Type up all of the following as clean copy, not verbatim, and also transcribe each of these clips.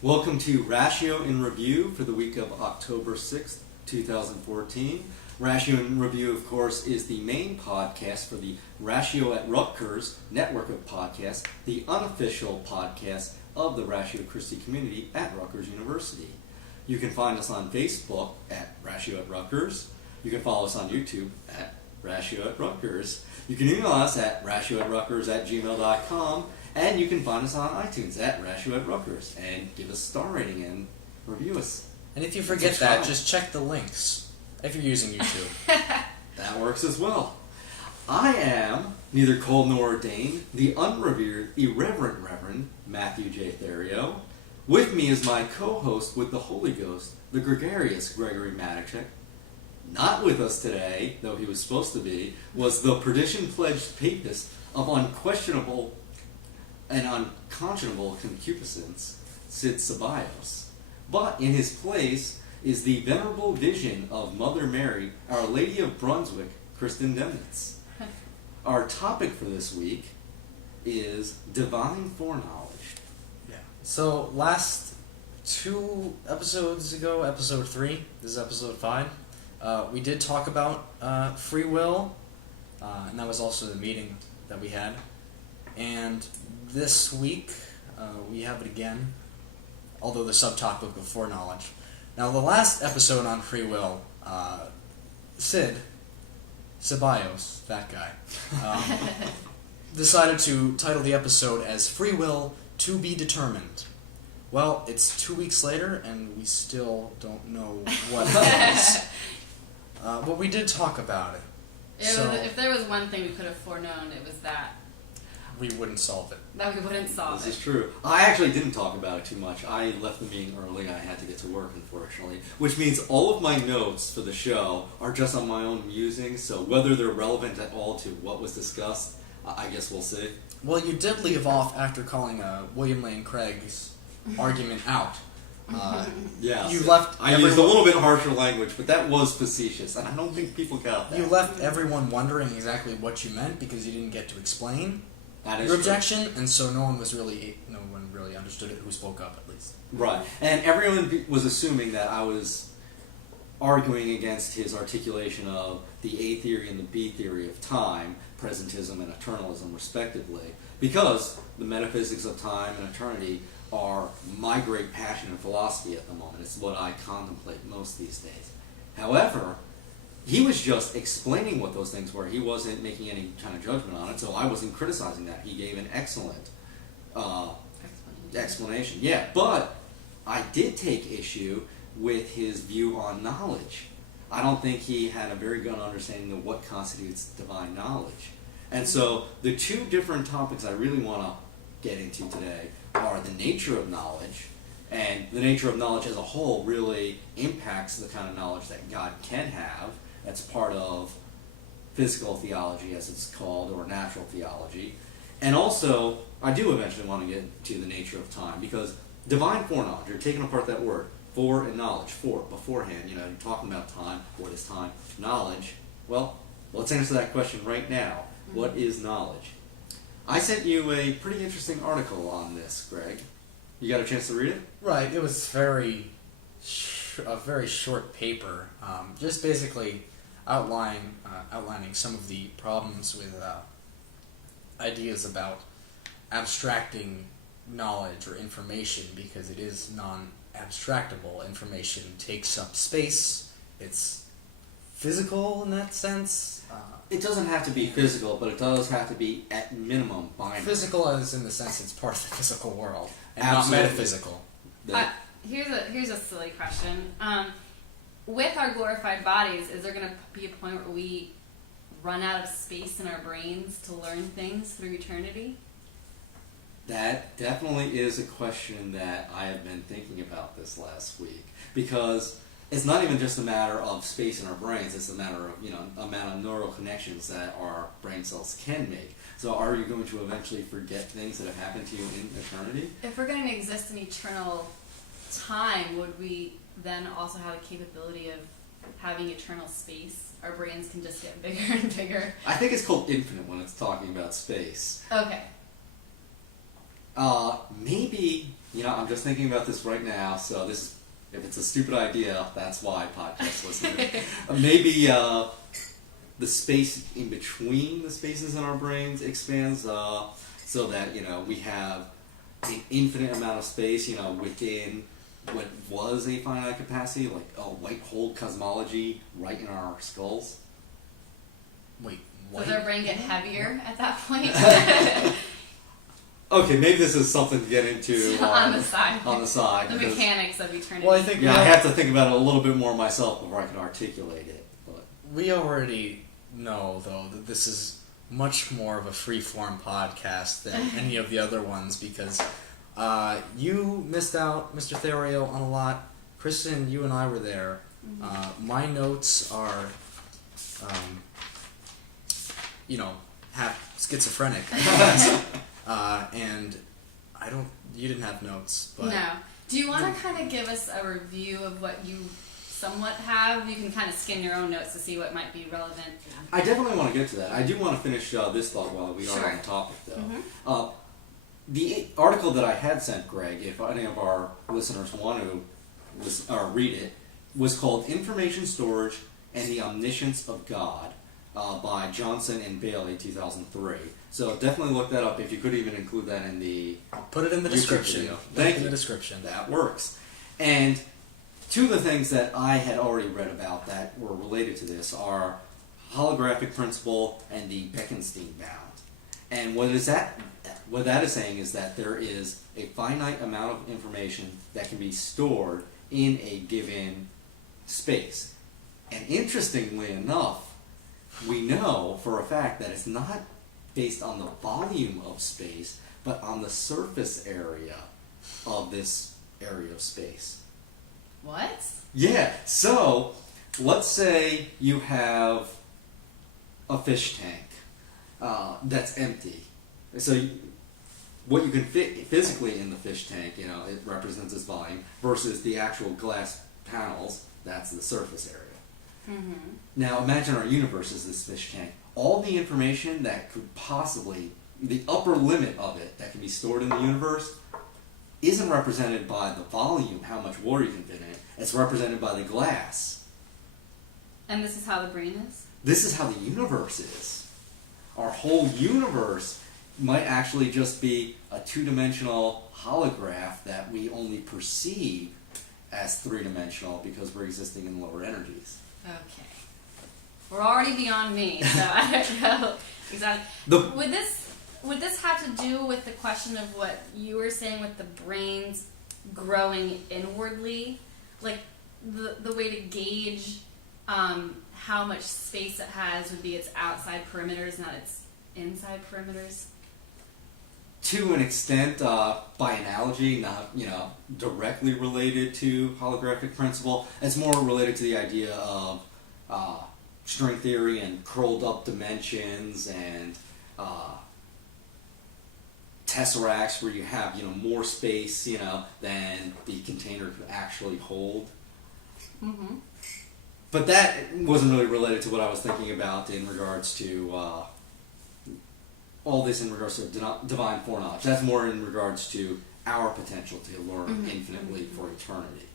Welcome to Ratio in Review for the week of October 6th, 2014. Ratio in Review, of course, is the main podcast for the Ratio at Rutgers network of podcasts, the unofficial podcast of the Ratio Christi community at Rutgers University. You can find us on Facebook at Ratio at Rutgers. You can follow us on YouTube at Ratio at Rutgers. You can email us at ratioatrutgers@gmail.com. And you can find us on iTunes at Ratio at Rutgers and give us a star rating and review us. And if you forget that, just check the links if you're using YouTube. That works as well. I am neither called nor ordained, the unrevered, irreverent Reverend Matthew J. Therio. With me is my co-host with the Holy Ghost, the gregarious Gregory Matichek. Not with us today, though he was supposed to be, was the perdition-pledged papist of unquestionable and unconscionable concupiscence, Sid Ceballos. But in his place is the venerable vision of Mother Mary, Our Lady of Brunswick, Kristen Demnitz. Our topic for this week is divine foreknowledge. Yeah. So last 2 episodes ago, episode 3, this is episode 5, we did talk about free will, and that was also the meeting that we had. And this week, we have it again, although the subtopic of foreknowledge. Now, the last episode on free will, Sid Ceballos, that guy, decided to title the episode as Free Will to be Determined. Well, it's 2 weeks later, and we still don't know what it is. But we did talk about it. If there was one thing we could have foreknown, it was that. We wouldn't solve it. That we wouldn't solve This is true. I actually didn't talk about it too much. I left the meeting early. I had to get to work, unfortunately. Which means all of my notes for the show are just on my own musings, so whether they're relevant at all to what was discussed, I guess we'll see. Well, you did leave off after calling William Lane Craig's argument out. Yeah, you left. I used a little bit harsher language, but that was facetious, and I don't think people got that. You left everyone wondering exactly what you meant because you didn't get to explain your objection, and so no one really understood it who spoke up, at least. Right, and everyone was assuming that I was arguing against his articulation of the A theory and the B theory of time, presentism and eternalism, respectively, because the metaphysics of time and eternity are my great passion and philosophy at the moment. It's what I contemplate most these days. However, he was just explaining what those things were. He wasn't making any kind of judgment on it, so I wasn't criticizing that. He gave an excellent explanation. Yeah, but I did take issue with his view on knowledge. I don't think he had a very good understanding of what constitutes divine knowledge. And so the two different topics I really want to get into today are the nature of knowledge, and the nature of knowledge as a whole really impacts the kind of knowledge that God can have. That's part of physical theology, as it's called, or natural theology. And also, I do eventually want to get to the nature of time, because divine foreknowledge, you're taking apart that word, fore and knowledge, fore, beforehand, you're talking about time, what is time, knowledge. Well, let's answer that question right now. What is knowledge? I sent you a pretty interesting article on this, Greg. You got a chance to read it? Right, it was a very short paper, just basically outlining some of the problems with ideas about abstracting knowledge or information, because it is non-abstractable. Information takes up space. It's physical in that sense. It doesn't have to be physical, but it does have to be, at minimum, binary. Physical as in the sense it's part of the physical world, and Absolutely. not metaphysical. Here's a silly question. With our glorified bodies, is there going to be a point where we run out of space in our brains to learn things through eternity? That definitely is a question that I have been thinking about this last week, because it's not even just a matter of space in our brains, it's a matter of, amount of neural connections that our brain cells can make. So are you going to eventually forget things that have happened to you in eternity? If we're going to exist in eternal time, would we then also have a capability of having eternal space? Our brains can just get bigger and bigger. I think it's called infinite when it's talking about space. Okay. Maybe, I'm just thinking about this right now, so if it's a stupid idea, that's why, podcast listeners. Maybe the space in between the spaces in our brains expands so that, we have an infinite amount of space, within what was a finite capacity, like a white hole cosmology right in our skulls. Wait, Does our brain get heavier at that point? Okay, maybe this is something to get into on the side. On the side. The mechanics of eternity. Well, I think I have to think about it a little bit more myself before I can articulate it. But we already know, though, that this is much more of a free-form podcast than any of the other ones because you missed out, Mr. Therio, on a lot. Kristen, you and I were there. My notes are, half schizophrenic. And you didn't have notes. But no. Do you want to kind of give us a review of what you somewhat have? You can kind of skim your own notes to see what might be relevant. I definitely want to get to that. I do want to finish this thought while we are on the topic, though. The article that I had sent Greg, if any of our listeners want to read it, was called Information Storage and the Omniscience of God by Johnson and Bailey, 2003. So definitely look that up if you could even include that in the I'll put it in the YouTube description. video. Thank you. In the description. That works. And two of the things that I had already read about that were related to this are holographic principle and the Bekenstein bound. And what that is saying is that there is a finite amount of information that can be stored in a given space. And interestingly enough, we know for a fact that it's not based on the volume of space, but on the surface area of this area of space. What? Yeah, so let's say you have a fish tank that's empty. So what you can fit physically in the fish tank, it represents its volume, versus the actual glass panels, that's the surface area. Now imagine our universe is this fish tank. All the information that could possibly, the upper limit of it that can be stored in the universe, isn't represented by the volume, how much water you can fit in it. It's represented by the glass. And this is how the brain is? This is how the universe is. Our whole universe might actually just be a two-dimensional holograph that we only perceive as three-dimensional because we're existing in lower energies. Okay. We're already beyond me, so I don't know exactly. Would this have to do with the question of what you were saying with the brains growing inwardly? Like, the way to gauge how much space it has would be its outside perimeters, not its inside perimeters? To an extent, by analogy, not directly related to holographic principle. It's more related to the idea of string theory and curled up dimensions and tesseracts where you have more space than the container could actually hold. But that wasn't really related to what I was thinking about in regards to all this in regards to divine foreknowledge. That's more in regards to our potential to learn infinitely for eternity.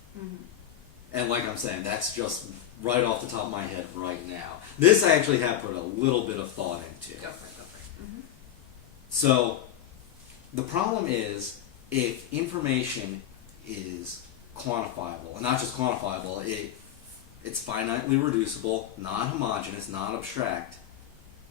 And like I'm saying, that's just right off the top of my head right now. This I actually have put a little bit of thought into. Go for it. So the problem is if information is quantifiable, and not just quantifiable, it's finitely reducible, non-homogeneous, non-abstract,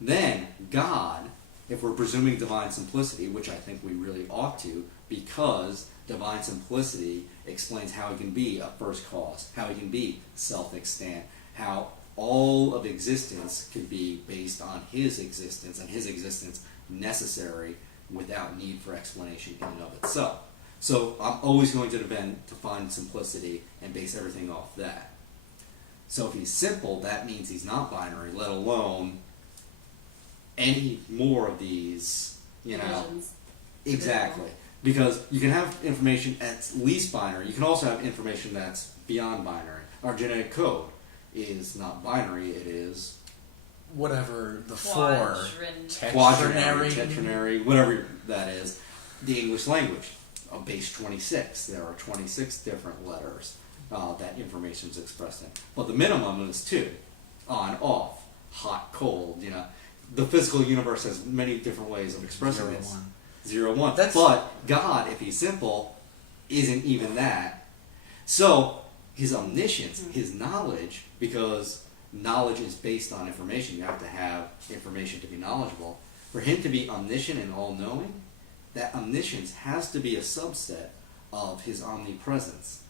then God, if we're presuming divine simplicity, which I think we really ought to, because divine simplicity explains how he can be a first cause, how he can be self-extant, how all of existence could be based on his existence, and his existence necessary without need for explanation in and of itself. So I'm always going to define simplicity and base everything off that. So if he's simple, that means he's not binary, let alone any more of these, Divisions. Exactly. Because you can have information that's least binary. You can also have information that's beyond binary. Our genetic code is not binary, it is whatever the Quadrinary. quaternary, tetranary, whatever that is. the English language, base 26. There are 26 different letters that information is expressed in. But the minimum is 2. On, off, hot, cold, The physical universe has many different ways of expressing 0, this. 1. 0, 1. That's- But God, if he's simple, isn't even that. So, his omniscience, his knowledge, because knowledge is based on information, you have to have information to be knowledgeable. For him to be omniscient and all-knowing, that omniscience has to be a subset of his omnipresence.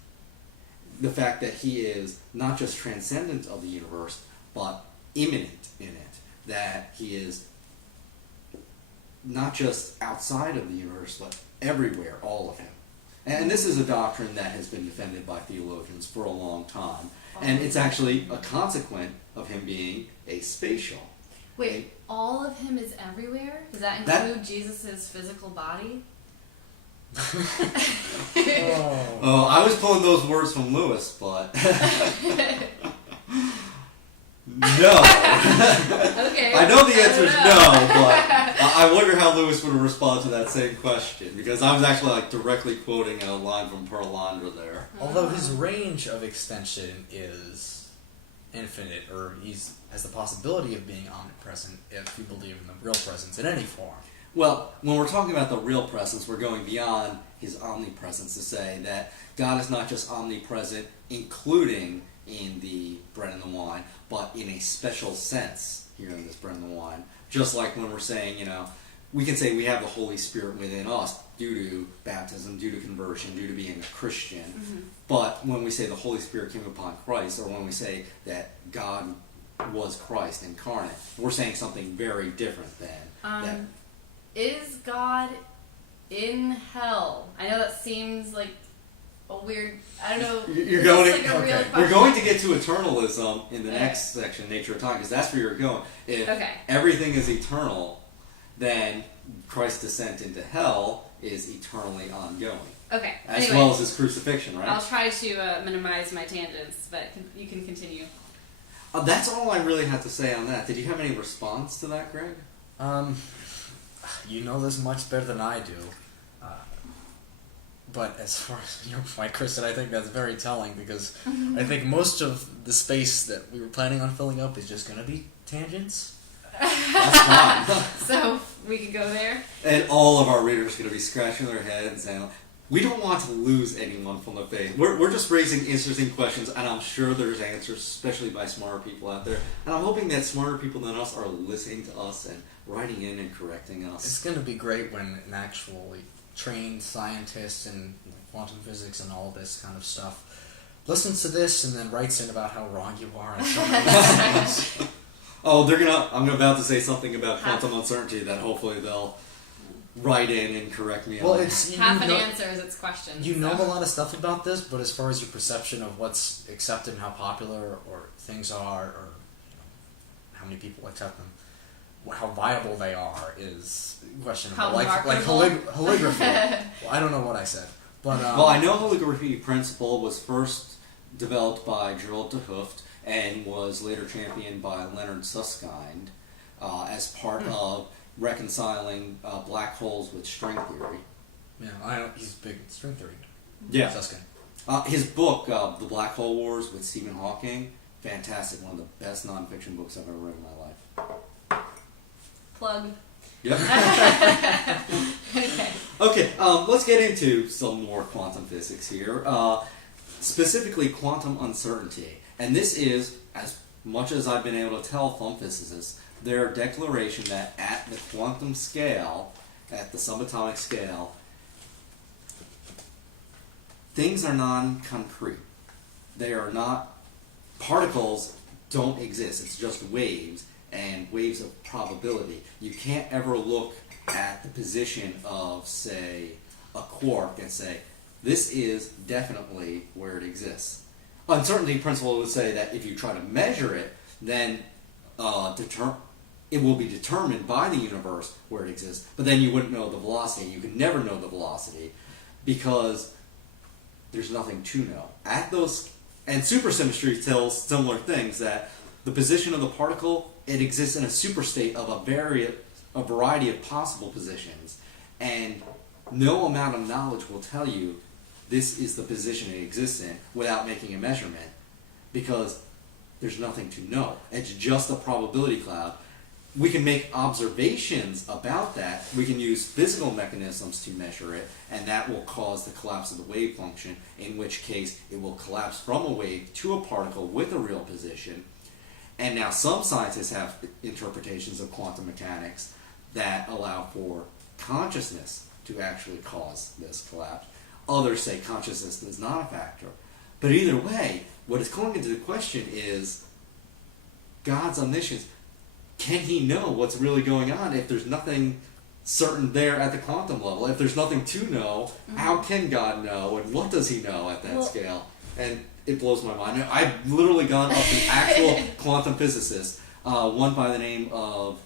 The fact that he is not just transcendent of the universe, but immanent in it. That he is not just outside of the universe, but everywhere, all of him. And this is a doctrine that has been defended by theologians for a long time. And it's actually a consequence of him being aspatial. Wait, all of him is everywhere? Does that include Jesus' physical body? Oh, I was pulling those words from Lewis, but no. Okay. I know the answer is no, but I wonder how Lewis would respond to that same question, because I was actually directly quoting a line from Perlandra there. Although his range of extension is infinite, or he has the possibility of being omnipresent if you believe in the real presence in any form. Well, when we're talking about the real presence, we're going beyond his omnipresence to say that God is not just omnipresent, including in the bread and the wine, but in a special sense here in this bread and the wine. Just like when we're saying, we can say we have the Holy Spirit within us due to baptism, due to conversion, due to being a Christian. Mm-hmm. But when we say the Holy Spirit came upon Christ, or when we say that God was Christ incarnate, we're saying something very different than that. Is God in hell? I know that seems like a weird. I don't know. You're is going this to, like a real okay. question? We're going to get to eternalism in the Okay. next section, nature of time, because that's where you're going. If Okay. everything is eternal, then Christ's descent into hell is eternally ongoing, Okay. as Anyway, well as his crucifixion, right? I'll try to minimize my tangents, but you can continue. That's all I really have to say on that. Did you have any response to that, Greg? You know this much better than I do. But as far as your point, Kristen, I think that's very telling, because I think most of the space that we were planning on filling up is just going to be tangents. That's fine. So we can go there. And all of our readers are going to be scratching their heads and we don't want to lose anyone from the faith. We're just raising interesting questions, and I'm sure there's answers, especially by smarter people out there. And I'm hoping that smarter people than us are listening to us and writing in and correcting us. It's going to be great when an actually trained scientist in quantum physics and all this kind of stuff listens to this and then writes in about how wrong you are on so many things. Oh, I'm about to say something about quantum uncertainty that hopefully they'll write in and correct me Well, on. it's Half an answer is its questions. You know a lot of stuff about this, but as far as your perception of what's accepted and how popular or things are, or how many people accept them, how viable they are is questionable. How like marketable? calligraphy. Well, I don't know what I said, but Well, I know calligraphy principle was first developed by Gerald de Hooft and was later championed by Leonard Susskind as part of reconciling black holes with string theory. Yeah, I don't. He's big in string theory. Yeah. Susskind. His book, The Black Hole Wars with Stephen Hawking, fantastic. One of the best nonfiction books I've ever read in my life. Plug. Yep. Okay, let's get into some more quantum physics here. Specifically, quantum uncertainty. And this is, as much as I've been able to tell from physicists, their declaration that at the quantum scale, at the subatomic scale, things are non-concrete. They are not, particles don't exist. It's just waves, and waves of probability. You can't ever look at the position of, say, a quark and say, this is definitely where it exists. Uncertainty principle would say that if you try to measure it, then it will be determined by the universe where it exists, but then you wouldn't know the velocity. You can never know the velocity because there's nothing to know. And supersymmetry tells similar things, that the position of the particle, it exists in a superstate of a variety of possible positions, and no amount of knowledge will tell you this is the position it exists in without making a measurement, because there's nothing to know. It's just a probability cloud. We can make observations about that. We can use physical mechanisms to measure it, and that will cause the collapse of the wave function, in which case it will collapse from a wave to a particle with a real position. And now some scientists have interpretations of quantum mechanics that allow for consciousness to actually cause this collapse. Others say consciousness is not a factor. But either way, what is calling into the question is God's omniscience. Can he know what's really going on if there's nothing certain there at the quantum level? If there's nothing to know, how can God know, and what does he know at that scale? And it blows my mind. I've literally gone up the actual quantum physicist, one by the name of...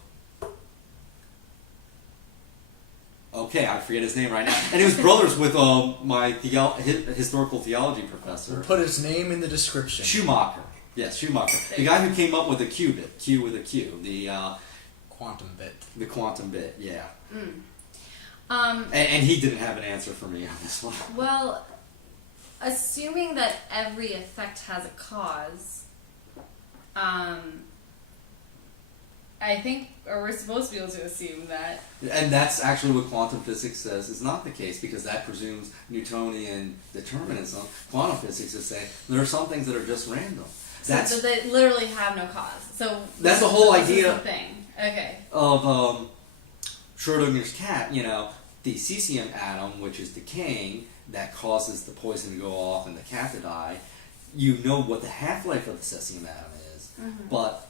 Okay, I forget his name right now. And he was brothers with my historical theology professor. We'll put his name in the description. Schumacher. Yes, Schumacher. The guy who came up with the qubit. Q with a Q. The quantum bit. The quantum bit, yeah. Mm. And he didn't have an answer for me on this one. Well, assuming that every effect has a cause, I think, or we're supposed to be able to assume that. And that's actually what quantum physics says is not the case, because that presumes Newtonian determinism. Quantum physics is saying there are some things that are just random. So they literally have no cause. So that's the whole this idea is the thing. Okay. Of Schrodinger's cat. You know, the cesium atom, which is decaying, that causes the poison to go off and the cat to die. You know what the half-life of the cesium atom is, but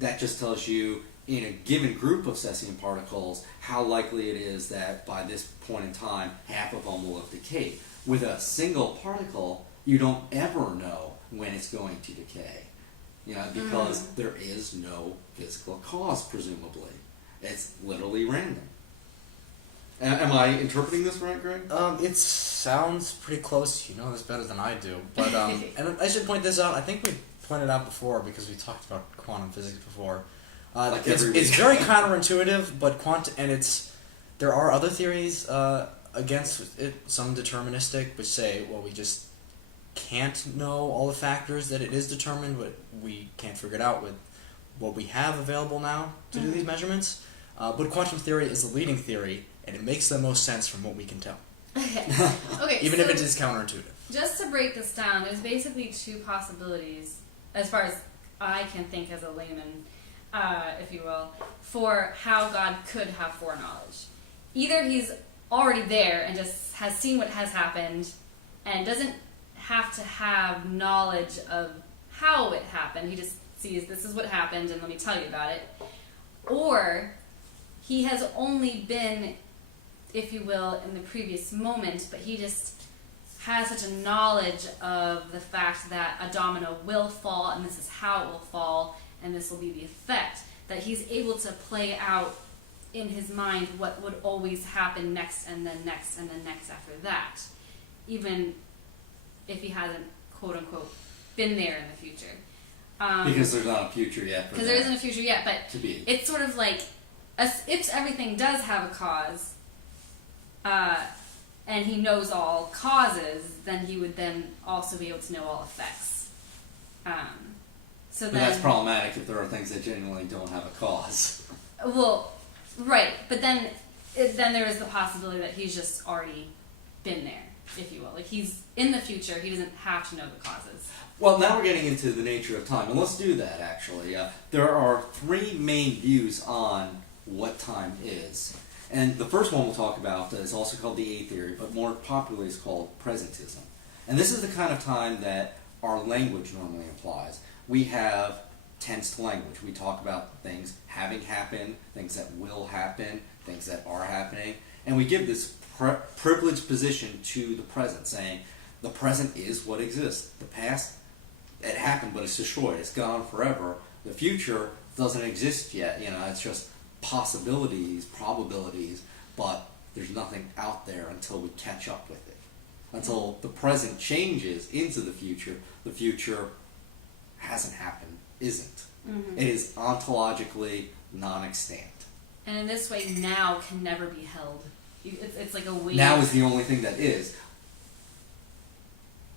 that just tells you, in a given group of cesium particles, how likely it is that by this point in time, half of them will have decayed. With a single particle, you don't ever know when it's going to decay, you know, because there is no physical cause, presumably. It's literally random. Am I interpreting this right, Greg? It sounds pretty close. You know this better than I do. But and I should point this out. I think we pointed out before, because we talked about quantum physics before. It's very counterintuitive, but there are other theories against it, some deterministic, which say, well, we just can't know all the factors that it is determined, but we can't figure it out with what we have available now to do these measurements. But quantum theory is the leading theory, and it makes the most sense from what we can tell. Okay. Even if it is counterintuitive. Just to break this down, there's basically two possibilities, as far as I can think as a layman, if you will, for how God could have foreknowledge. Either he's already there and just has seen what has happened and doesn't have to have knowledge of how it happened. He just sees, this is what happened and let me tell you about it. Or he has only been, if you will, in the previous moment, but he just has such a knowledge of the fact that a domino will fall and this is how it will fall and this will be the effect, that he's able to play out in his mind what would always happen next and then next and then next after that, even if he hasn't, quote unquote, been there in the future. Because there's not a future yet. Because there isn't a future yet, but to be. It's sort of like, if everything does have a cause, and he knows all causes, then he would then also be able to know all effects. But that's problematic if there are things that genuinely don't have a cause. Well, right, but then there is the possibility that he's just already been there, if you will. Like, he's in the future, he doesn't have to know the causes. Well, now we're getting into the nature of time, and let's do that, actually. There are three main views on what time is. And the first one we'll talk about is also called the A-theory, but more popularly is called presentism. And this is the kind of time that our language normally implies. We have tensed language. We talk about things having happened, things that will happen, things that are happening, and we give this privileged position to the present, saying the present is what exists. The past, it happened, but it's destroyed. It's gone forever. The future doesn't exist yet. You know, it's just possibilities, probabilities, but there's nothing out there until we catch up with it. Until the present changes into the future hasn't happened, isn't. Mm-hmm. It is ontologically non-extant. And in this way, now can never be held. It's like a wave. Now is the only thing that is.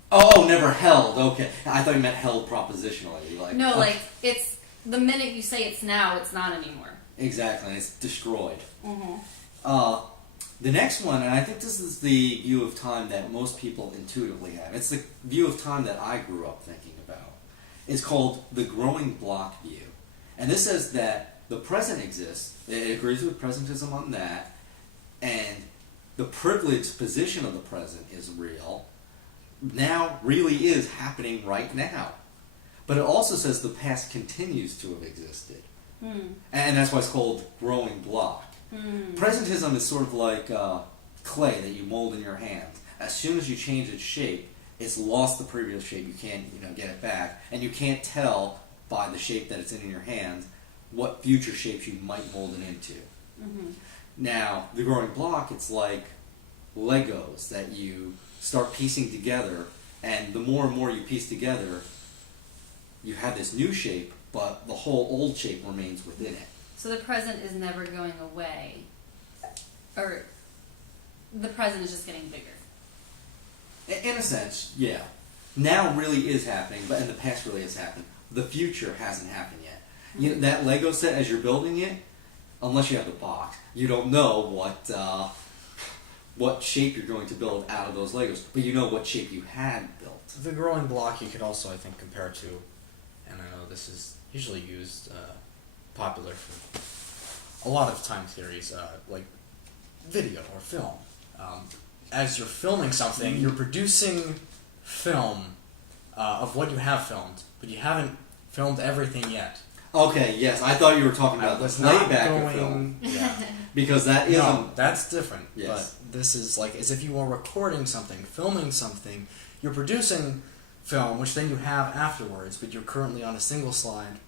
Oh, never held. Okay, I thought you meant held propositionally. Like No, like it's the minute you say it's now, it's not anymore. exactly, it's destroyed. Mm-hmm. The next one, and I think this is the view of time that most people intuitively have. It's the view of time that I grew up thinking about. It's called the growing block view, and this says that the present exists. It agrees with presentism on that, and the privileged position of the present is real. Now really is happening right now. But it also says the past continues to have existed. And that's why it's called growing block. Presentism is sort of like clay that you mold in your hand. As soon as you change its shape, it's lost the previous shape. You can't get it back. And you can't tell by the shape that it's in your hand what future shapes you might mold it into. Now, the growing block, it's like Legos that you start piecing together, and the more and more you piece together, you have this new shape, but the whole old shape remains within it. So the present is never going away, or the present is just getting bigger. In a sense, yeah. Now really is happening, but in the past really has happened. The future hasn't happened yet. You know, that Lego set, as you're building it, unless you have the box, you don't know what shape you're going to build out of those Legos, but you know what shape you had built. The growing block you could also, I think, compare to, and I know this is usually used, popular for a lot of time theories, like video or film. As you're filming something, you're producing film of what you have filmed, but you haven't filmed everything yet. Okay, yes, I thought you were talking about the was not playback of going. film. Yeah. Because that is No, that's different. Yes. But this is like as if you were recording something, filming something. You're producing film, which then you have afterwards, but you're currently on a single slide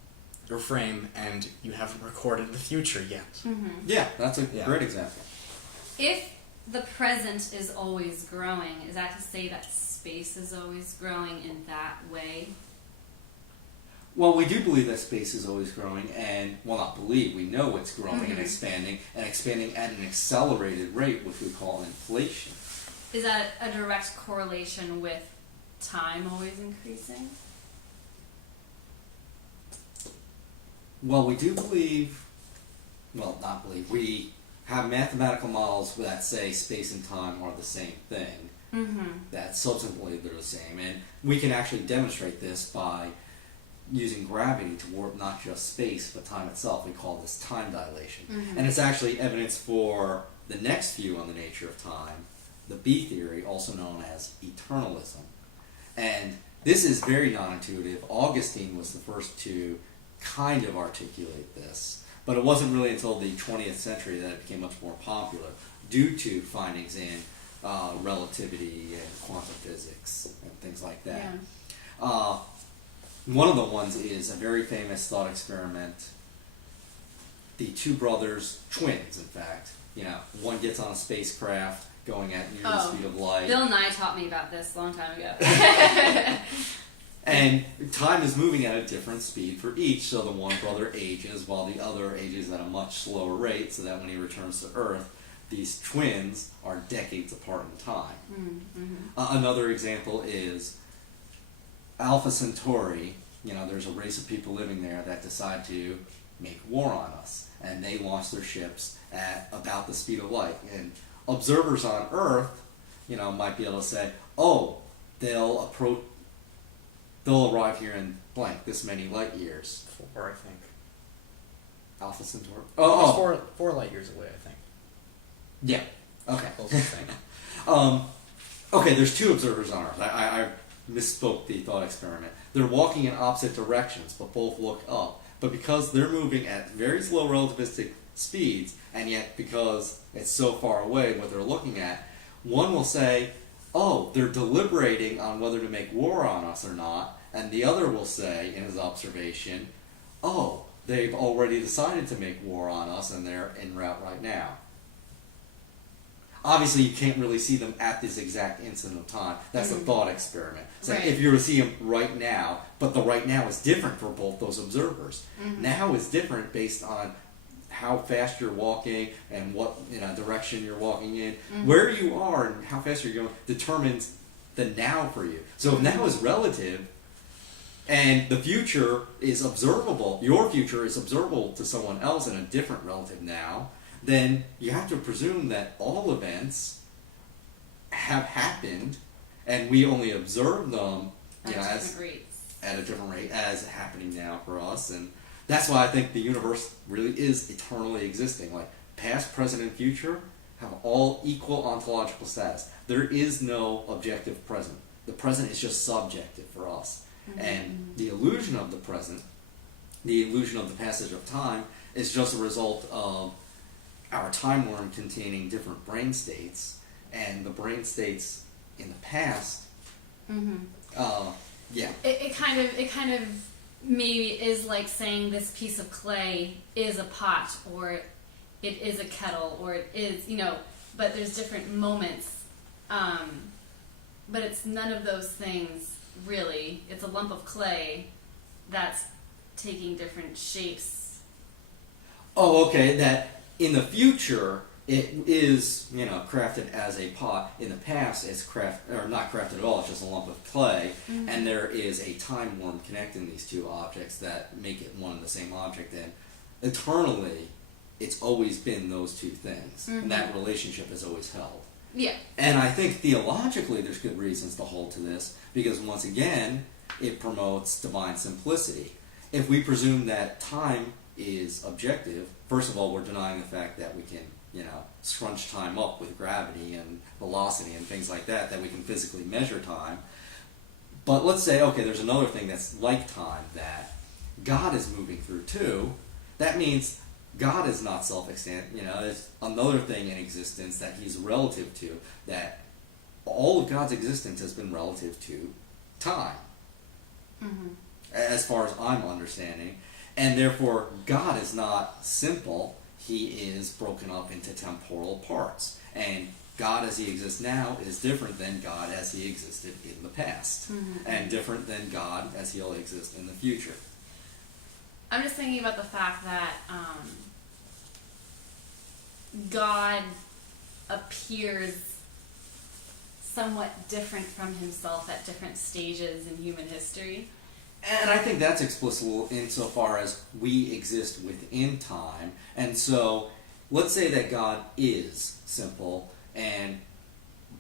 or frame, and you haven't recorded the future yet. Yeah, that's a great example. If the present is always growing, is that to say that space is always growing in that way? Well, we do believe that space is always growing, and, well, not believe, we know it's growing and expanding at an accelerated rate, which we call inflation. Is that a direct correlation with time always increasing? Well, we do believe, well, not believe, we have mathematical models that say space and time are the same thing, that subsequently they're the same, and we can actually demonstrate this by using gravity to warp not just space but time itself. We call this time dilation. And it's actually evidence for the next view on the nature of time, the B theory, also known as eternalism. And this is very non-intuitive. Augustine was the first to kind of articulate this, but it wasn't really until the 20th century that it became much more popular due to findings in relativity and quantum physics and things like that. Yeah. One of the ones is a very famous thought experiment. The two brothers, twins in fact, one gets on a spacecraft going at near the speed of light. Bill Nye taught me about this a long time ago. And time is moving at a different speed for each, so the one brother ages while the other ages at a much slower rate, so that when he returns to Earth, these twins are decades apart in time. Another example is Alpha Centauri. There's a race of people living there that decide to make war on us, and they launch their ships at about the speed of light. And observers on Earth, might be able to say, "Oh, they'll arrive here in blank this many light years." 4, I think. Alpha Centauri. It's 4 light years away, I think. Yeah. Okay. Closest thing. Okay, there's two observers on Earth. I misspoke the thought experiment. They're walking in opposite directions, but both look up. But because they're moving at very slow relativistic speeds, and yet because it's so far away what they're looking at, one will say, "Oh, they're deliberating on whether to make war on us or not," and the other will say, in his observation, "Oh, they've already decided to make war on us, and they're en route right now." Obviously, you can't really see them at this exact instant of time. That's the thought experiment. So if you were to see them right now, but the right now is different for both those observers. Now is different based on how fast you're walking and what direction you're walking in. Mm-hmm. Where you are and how fast you're going determines the now for you. So if now is relative and the future is observable, your future is observable to someone else in a different relative now, then you have to presume that all events have happened and we only observe them at a different rate as happening now for us. And that's why I think the universe really is eternally existing. Like past, present, and future have all equal ontological status. There is no objective present. The present is just subjective for us. Mm-hmm. And the illusion of the present, the illusion of the passage of time, is just a result of our time worm containing different brain states, and the brain states in the past. Mm-hmm. Yeah. It kind of maybe is like saying this piece of clay is a pot, or it is a kettle, or it is, but there's different moments. But it's none of those things really. It's a lump of clay that's taking different shapes. Oh, okay. That in the future it is, crafted as a pot. In the past, it's not crafted at all. It's just a lump of clay, mm-hmm. and there is a time worm connecting these two objects that make it one and the same object. And eternally, it's always been those two things, mm-hmm. and that relationship has always held. Yeah. And I think theologically, there's good reasons to hold to this because once again, it promotes divine simplicity. If we presume that time is objective, first of all, we're denying the fact that we can scrunch time up with gravity and velocity and things like that we can physically measure time. But let's say, okay, there's another thing that's like time that God is moving through too. That means God is not self-extant. There's another thing in existence that he's relative to, that all of God's existence has been relative to time. Mm-hmm. As far as I'm understanding. And therefore, God is not simple. He is broken up into temporal parts. And God as he exists now is different than God as he existed in the past. Mm-hmm. And different than God as he'll exist in the future. I'm just thinking about the fact that God appears somewhat different from himself at different stages in human history. And I think that's explicable insofar as we exist within time. And so, let's say that God is simple, and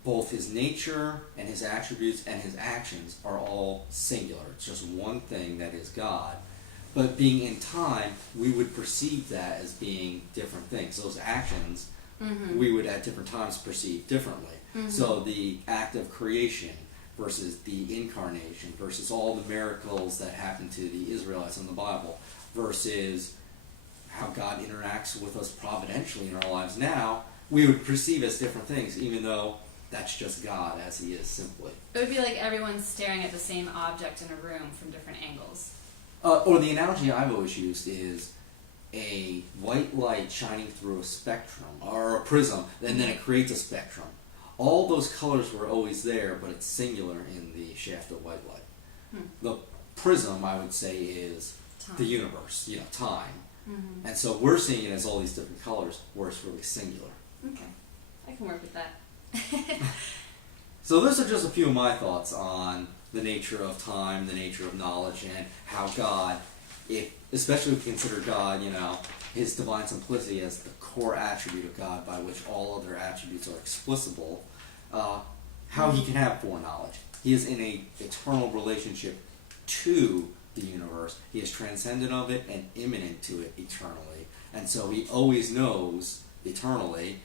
both his nature and his attributes and his actions are all singular. It's just one thing that is God. But being in time, we would perceive that as being different things. Those actions, mm-hmm. we would at different times perceive differently. Mm-hmm. So the act of creation versus the incarnation versus all the miracles that happened to the Israelites in the Bible versus how God interacts with us providentially in our lives now, we would perceive as different things, even though that's just God as he is simply. It would be like everyone's staring at the same object in a room from different angles. Or the analogy I've always used is a white light shining through a spectrum, or a prism, and then it creates a spectrum. All those colors were always there, but it's singular in the shaft of white light. The prism, I would say, is time. The universe, time. Mm-hmm. And so we're seeing it as all these different colors, where it's really singular. Okay, I can work with that. So those are just a few of my thoughts on the nature of time, the nature of knowledge, and how God, especially if we consider God, his divine simplicity as the core attribute of God by which all other attributes are explicable, how he can have foreknowledge. He is in an eternal relationship to the universe. He is transcendent of it and immanent to it eternally. And so he always knows eternally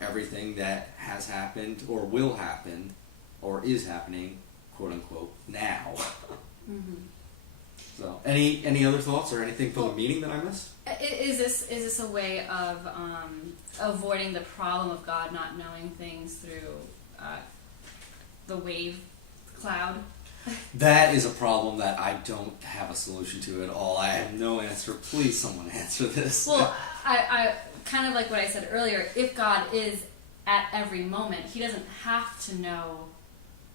everything that has happened or will happen or is happening, quote unquote, now. Mm-hmm. So, any other thoughts or anything from the meeting that I missed? Is this a way of avoiding the problem of God not knowing things through the wave cloud? That is a problem that I don't have a solution to at all. I have no answer. Please, someone answer this. Well, I kind of like what I said earlier. If God is at every moment, he doesn't have to know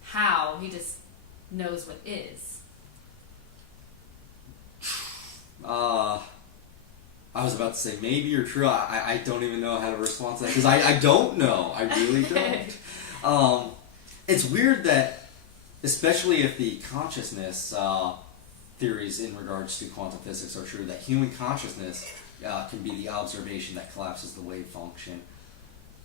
how. He just knows what is. I was about to say maybe you're true. I don't even know how to respond to that because I don't know. I really don't. It's weird that, especially if the consciousness theories in regards to quantum physics are true, that human consciousness can be the observation that collapses the wave function.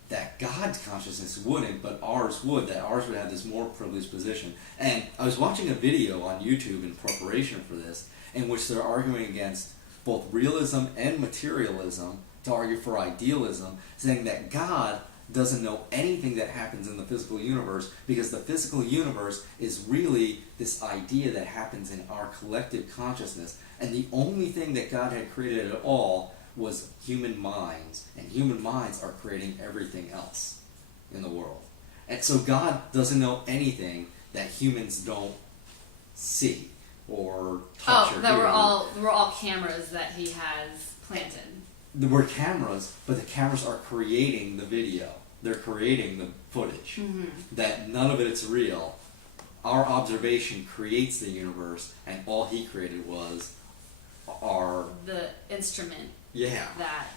That God's consciousness wouldn't, but ours would. That ours would have this more privileged position. And I was watching a video on YouTube in preparation for this, in which they're arguing against both realism and materialism to argue for idealism, saying that God doesn't know anything that happens in the physical universe because the physical universe is really this idea that happens in our collective consciousness. And the only thing that God had created at all was human minds, and human minds are creating everything else in the world. And so God doesn't know anything that humans don't see or touch or that hear. we're all cameras that he has planted. We're cameras, but the cameras are creating the video. They're creating the footage. That none of it's real. Our observation creates the universe, and all he created was the instrument that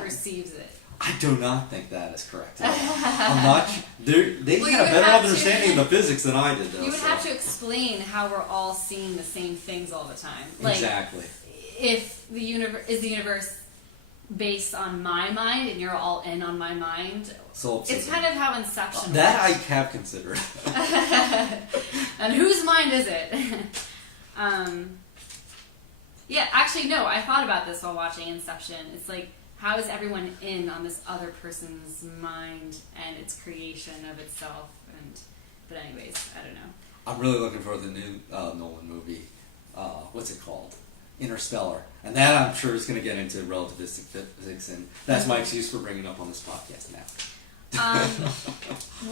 perceives it. I do not think that is correct. I'm not. They Well, had a better understanding of the physics than I did, though. You would have to explain how we're all seeing the same things all the time. Exactly. If the universe based on my mind and you're all in on my mind, it's kind of how Inception that I works. have considered. And whose mind is it? Yeah, actually, no, I thought about this while watching Inception. It's like, how is everyone in on this other person's mind and its creation of itself? But anyways, I don't know. I'm really looking for the new Nolan movie. What's it called? Interstellar. And that I'm sure is going to get into relativistic physics, and that's my excuse for bringing it up on this podcast now.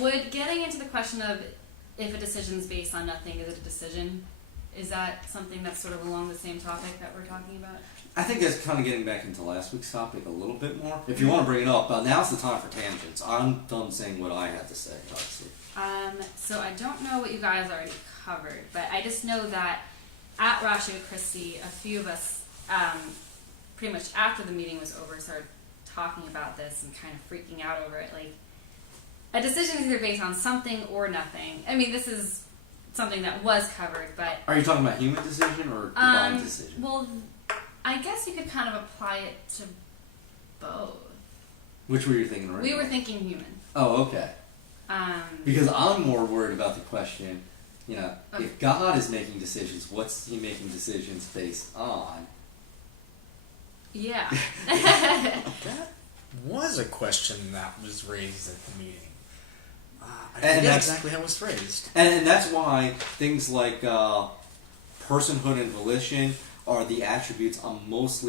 Would getting into the question of if a decision is based on nothing, is it a decision? Is that something that's sort of along the same topic that we're talking about? I think that's kind of getting back into last week's topic a little bit more. If you want to bring it up, now's the time for tangents. I'm done saying what I had to say, obviously. So I don't know what you guys already covered, but I just know that at Ratio Christi, a few of us, pretty much after the meeting was over, started talking about this and kind of freaking out over it. Like, a decision is either based on something or nothing. I mean, this is something that was covered, but... Are you talking about human decision or divine decision? Well, I guess you could kind of apply it to both. Which were you thinking originally? We were thinking human. Oh, okay. Because I'm more worried about the question, if God is making decisions, what's he making decisions based on? Yeah. That was a question that was raised at the meeting. I forget exactly how it was phrased. And that's why things like personhood and volition are the attributes I'm most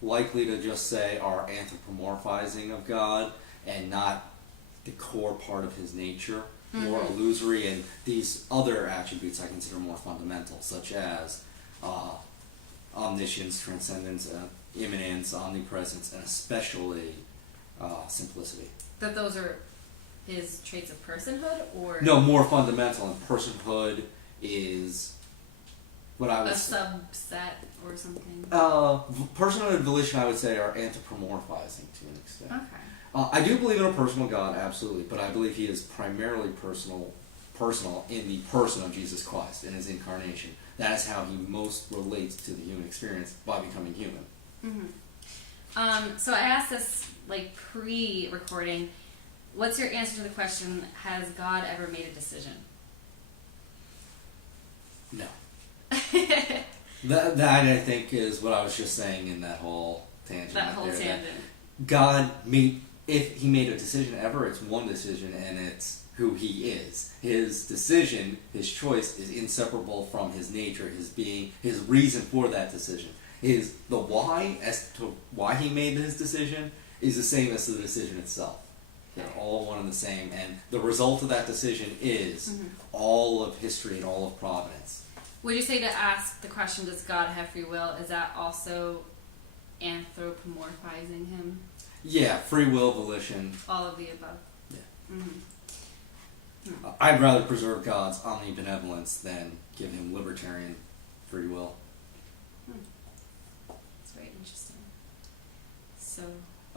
likely to just say are anthropomorphizing of God and not the core part of his nature, more illusory, and these other attributes I consider more fundamental, such as omniscience, transcendence, immanence, omnipresence, and especially simplicity. That those are his traits of personhood, or no, more fundamental. And personhood is what I would say. Subset or something. Personhood and volition, I would say, are anthropomorphizing to an extent. Okay. I do believe in a personal God, absolutely, but I believe he is primarily personal in the person of Jesus Christ in his incarnation. That is how he most relates to the human experience, by becoming human. Mm-hmm. So I asked this pre-recording. What's your answer to the question, has God ever made a decision? No. that I think is what I was just saying in that whole tangent. God if he made a decision ever, it's one decision, and it's who he is. His decision, his choice, is inseparable from his nature, his being, his reason for that decision. The why as to why he made his decision is the same as the decision itself. They're all one and the same, and the result of that decision is all of history and all of providence. Would you say to ask the question, does God have free will, is that also anthropomorphizing him? Yeah, free will, volition. All of the above. Yeah. I'd rather preserve God's omnibenevolence than give him libertarian free will. It's very interesting. So.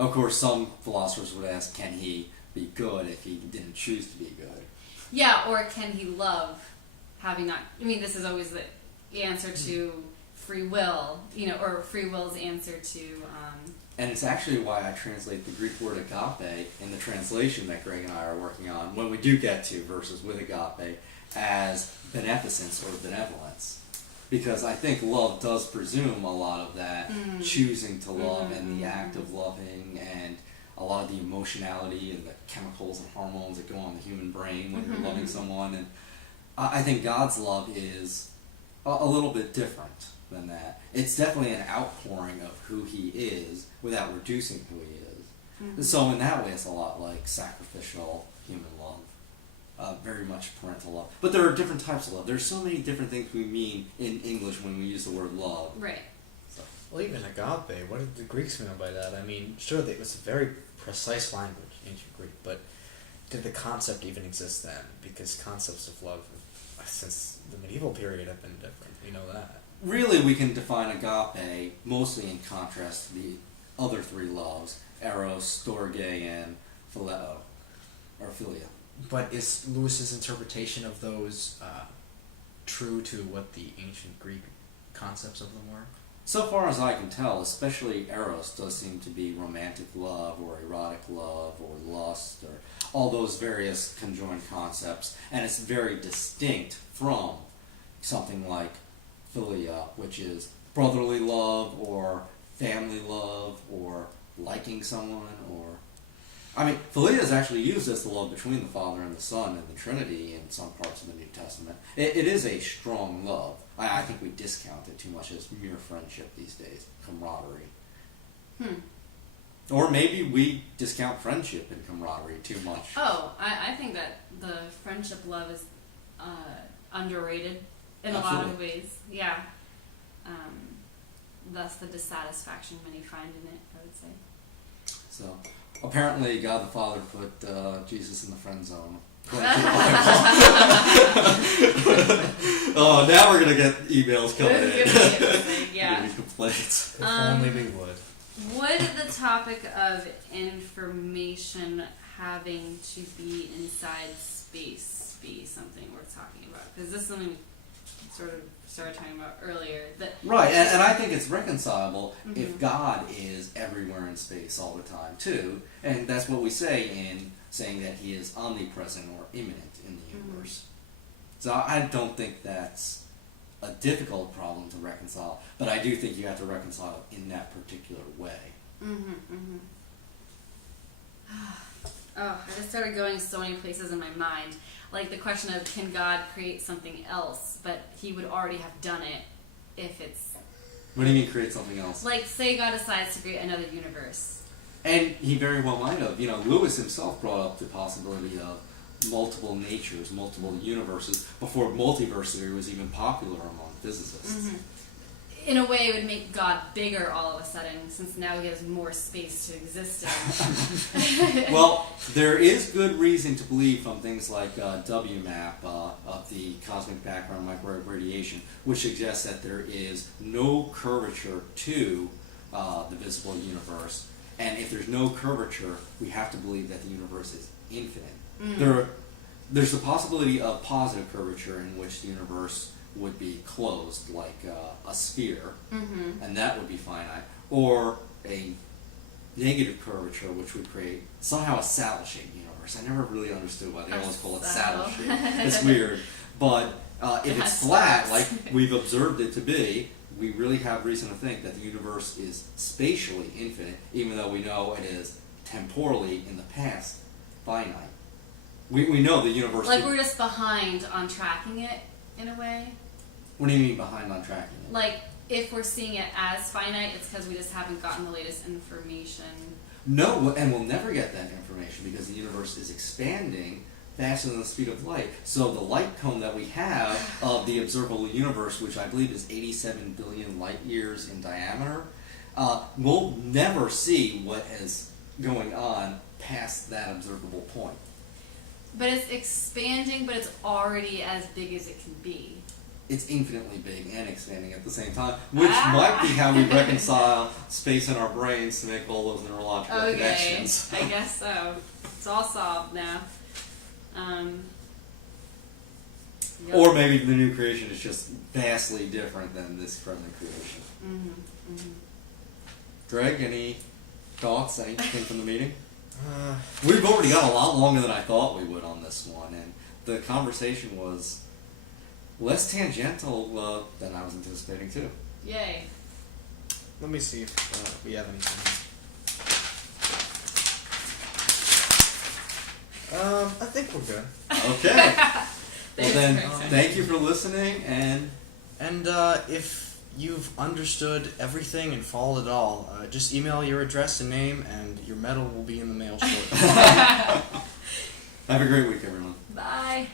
Of course, some philosophers would ask, can he be good if he didn't choose to be good? Yeah, or can he love having not... I mean, this is always the answer to free will, or free will's answer to... And it's actually why I translate the Greek word agape in the translation that Greg and I are working on, when we do get to verses with agape, as beneficence or benevolence. Because I think love does presume a lot of that choosing to love and the act of loving and a lot of the emotionality and the chemicals and hormones that go on the human brain when you're loving someone. And I think God's love is a little bit different than that. It's definitely an outpouring of who he is without reducing who he is. So in that way, it's a lot like sacrificial human love. Very much parental love. But there are different types of love. There's so many different things we mean in English when we use the word love. Right. So. Well, even agape, what did the Greeks mean by that? I mean, sure, it was a very precise language, ancient Greek, but did the concept even exist then? Because concepts of love, since the medieval period, have been different. You know that. Really, we can define agape mostly in contrast to the other three loves, eros, storge, and phileo, or philia. But is Lewis's interpretation of those true to what the ancient Greek concepts of them were? So far as I can tell, especially eros does seem to be romantic love or erotic love or lust or all those various conjoined concepts, and it's very distinct from something like philia, which is brotherly love or family love or liking someone or... I mean, philia is actually used as the love between the Father and the Son and the Trinity in some parts of the New Testament. It is a strong love. I think we discount it too much as mere friendship these days, camaraderie. Or maybe we discount friendship and camaraderie too much. Oh, I think that the friendship love is underrated in a lot of ways. Yeah. Thus the dissatisfaction many find in it, I would say. So... apparently, God the Father put Jesus in the friend zone. Oh, now we're gonna get emails coming in. Yeah. Complaints. If only we would. Would the topic of information having to be inside space be something worth talking about? Because this is something we sort of started talking about earlier. Right, and I think it's reconcilable if God is everywhere in space all the time, too. And that's what we say in saying that he is omnipresent or immanent in the universe. So I don't think that's a difficult problem to reconcile, but I do think you have to reconcile it in that particular way. Oh, I just started going so many places in my mind. Like the question of, can God create something else? But he would already have done it if it's... What do you mean create something else? Like, say God decides to create another universe. And he very well might have. You know, Lewis himself brought up the possibility of multiple natures, multiple universes, before multiverse theory was even popular among physicists. In a way, it would make God bigger all of a sudden, since now he has more space to exist in. Well, there is good reason to believe from things like WMAP, of the cosmic background microwave radiation, which suggests that there is no curvature to the visible universe. And if there's no curvature, we have to believe that the universe is infinite. There's the possibility of positive curvature in which the universe would be closed, like a sphere, and that would be finite, or a negative curvature, which would create somehow a saddle-shaped universe. I never really understood why they always call it saddle-shaped. It's weird. But if it's flat, like we've observed it to be, we really have reason to think that the universe is spatially infinite, even though we know it is temporally, in the past, finite. We know the universe... Like we're just behind on tracking it, in a way? What do you mean behind on tracking it? Like, if we're seeing it as finite, it's because we just haven't gotten the latest information. No, and we'll never get that information because the universe is expanding faster than the speed of light. So the light cone that we have of the observable universe, which I believe is 87 billion light years in diameter, we'll never see what is going on past that observable point. But it's expanding, but it's already as big as it can be. it's infinitely big and expanding at the same time, which might be how we reconcile space in our brains to make all those neurological connections. I guess so. It's all solved now. Yep. Or maybe the new creation is just vastly different than this present creation. Mm-hmm. Mm-hmm. Greg, any thoughts, anything from the meeting? We've already got a lot longer than I thought we would on this one, and the conversation was less tangential than I was anticipating too. Yay. Let me see if we have anything. I think we're good. Okay. Well then, Greg. thank you for listening, and if you've understood everything and followed it all, just email your address and name, and your medal will be in the mail shortly. have a great week, everyone. Bye.